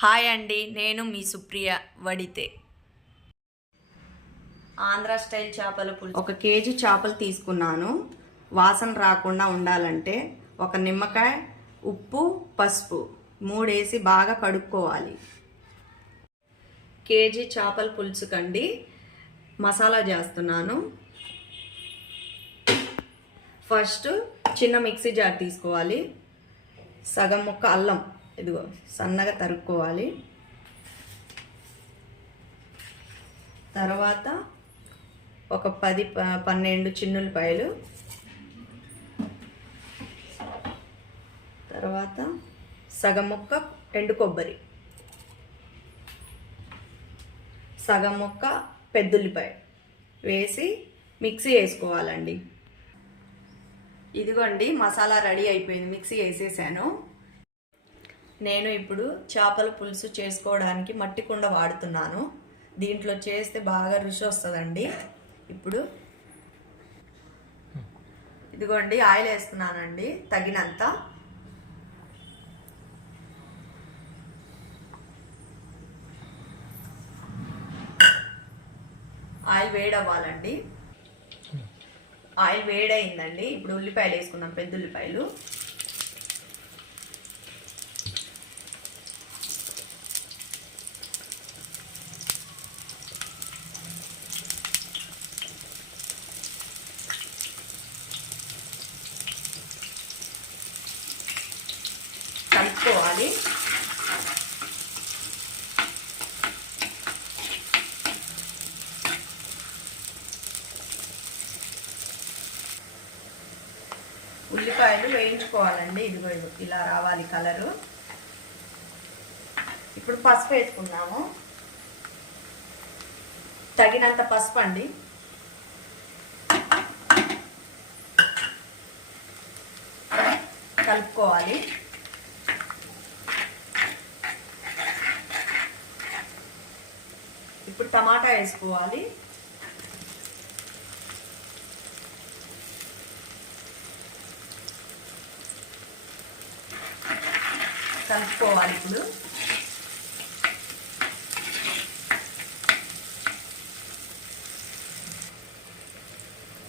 Hi అండి, నేను మీ Supriya వడితే. Andhra style చేపల పులుసు. 1 కేజీ చేపలు తీసుకున్నాను. వాసన రాకుండా ఉండాలంటే ఒక నిమ్మకాయ, ఉప్పు, పసుపు 3 వేసి బాగా కడుక్కోవాలి. కేజీ చేపల పులుసు కండి మసాలా చేస్తున్నాను. ఫస్ట్ చిన్న మిక్సీ జార్ తీసుకోవాలి. సగం ముక్క అల్లం ఇదిగో సన్నగా తరుక్కోవాలి. తర్వాత ఒక 10-12 చిన్నులపాయలు, తర్వాత సగం ముక్క ఎండు కొబ్బరి, సగం ముక్క పెద్దుల్లిపాయ వేసి మిక్సీ వేసుకోవాలండి. ఇదిగోండి మసాలా రెడీ అయిపోయింది, మిక్సీ వేసేసాను. నేను ఇప్పుడు చేపల పులుసు చేసుకోవడానికి మట్టి కుండ వాడుతున్నాను. దీంట్లో చేస్తే బాగా రుచి వస్తుందండి. ఇప్పుడు ఇదిగోండి ఆయిల్ వేస్తున్నానండి తగినంత. ఆయిల్ వేడవ్వాలండి. ఆయిల్ వేడయిందండి. ఇప్పుడు ఉల్లిపాయలు వేసుకుందాం, పెద్దుల్లిపాయలు. కలుపుకోవాలి. ఉల్లిపాయలు వేయించుకోవాలండి. ఇదిగో ఇలా రావాలి కలరు. ఇప్పుడు పసుపు వేసుకున్నాము, తగినంత పసుపు అండి. కలుపుకోవాలి. ఇప్పుడు టమాటా వేసుకోవాలి. కలుపుకోవాలి. ఇప్పుడు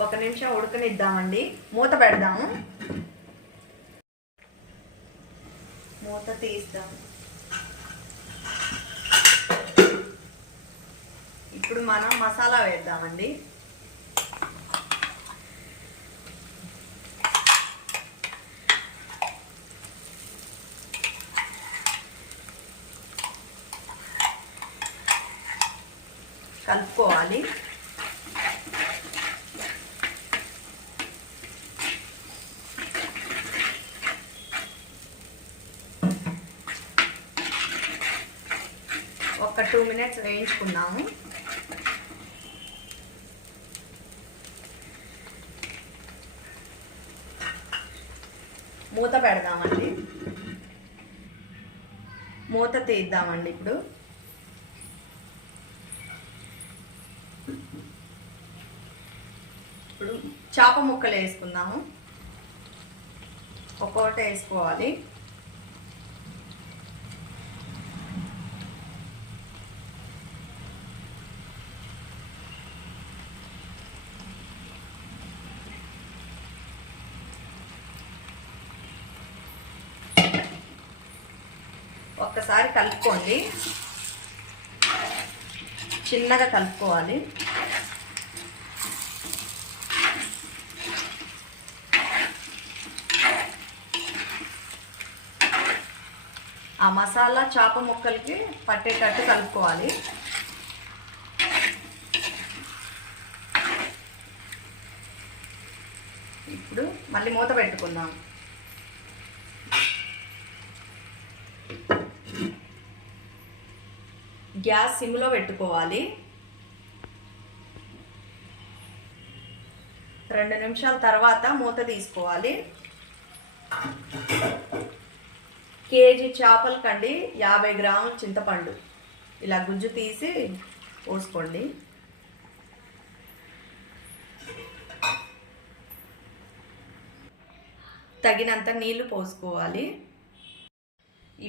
ఒక నిమిషం ఉడకనిద్దామండి. మూత పెడదాము. మూత తీస్తాము. ఇప్పుడు మనం మసాలా వేద్దామండి. కలుపుకోవాలి. ఒక 2 మినిట్స్ వేయించుకున్నాము. మూత పెడదామండి. మూత తీద్దామండి. ఇప్పుడు చేప ముక్కలు వేసుకుందాము. ఒక్కొక్కటి వేసుకోవాలి. ఒక్కసారి కలుపుకోండి. చిన్నగా కలుపుకోవాలి. ఆ మసాలా చేప ముక్కలకి పట్టేటట్టు కలుపుకోవాలి. ఇప్పుడు మళ్ళీ మూత పెట్టుకుందాం. గ్యాస్ సిమ్లో పెట్టుకోవాలి. 2 నిమిషాల తర్వాత మూత తీసుకోవాలి. కేజీ చేపల కండి 50 గ్రాముల చింతపండు ఇలా గుజ్జు తీసి పోసుకోండి. తగినంత నీళ్లు పోసుకోవాలి.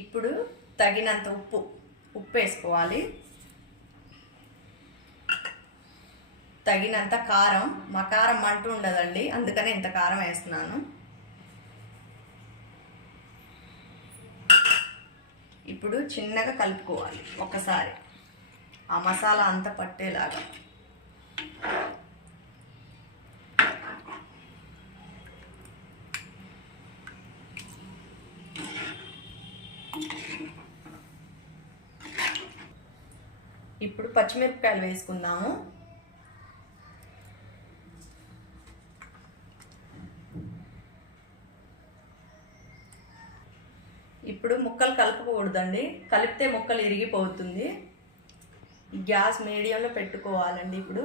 ఇప్పుడు తగినంత ఉప్పు వేసుకోవాలి. తగినంత కారం, మా కారం మంట ఉండదండి, అందుకనే ఇంత కారం వేస్తున్నాను. ఇప్పుడు చిన్నగా కలుపుకోవాలి ఒకసారి, ఆ మసాలా అంతా పట్టేలాగా. ఇప్పుడు పచ్చిమిరపకాయలు వేసుకుందాము. ఇప్పుడు ముక్కలు కలుపుకూడదండి, కలిపితే ముక్కలు ఇరిగిపోతుంది. గ్యాస్ మీడియంలో పెట్టుకోవాలండి. ఇప్పుడు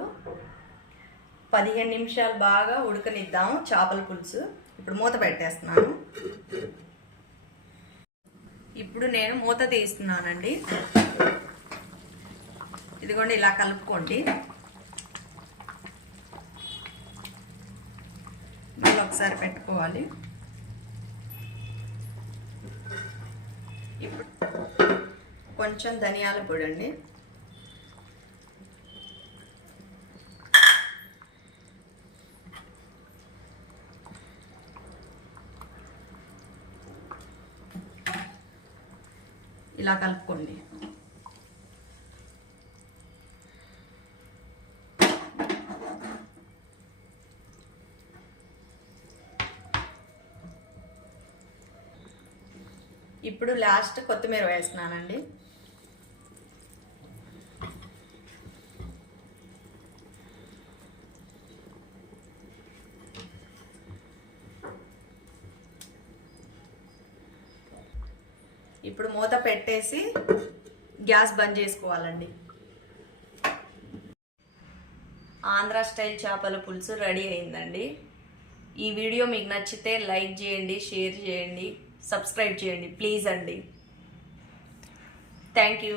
15 నిమిషాలు బాగా ఉడకనిద్దాము చేపల పులుసు. ఇప్పుడు మూత పెట్టేస్తున్నాను. ఇప్పుడు నేను మూత తీస్తున్నానండి. ఇదిగోండి, ఇలా కలుపుకోండి. మళ్ళీ ఒకసారి పెట్టుకోవాలి. ఇప్పుడు కొంచెం ధనియాల పొడి అండి. ఇలా కలుపుకోండి. ఇప్పుడు లాస్ట్ కొత్తిమీర వేస్తున్నానండి. ఇప్పుడు మూత పెట్టేసి గ్యాస్ బంద్ చేసుకోవాలండి. ఆంధ్ర స్టైల్ చేపల పులుసు రెడీ అయిందండి. ఈ వీడియో మీకు నచ్చితే లైక్ చేయండి, షేర్ చేయండి, సబ్స్క్రైబ్ చేయండి ప్లీజ్ అండి. Thank you.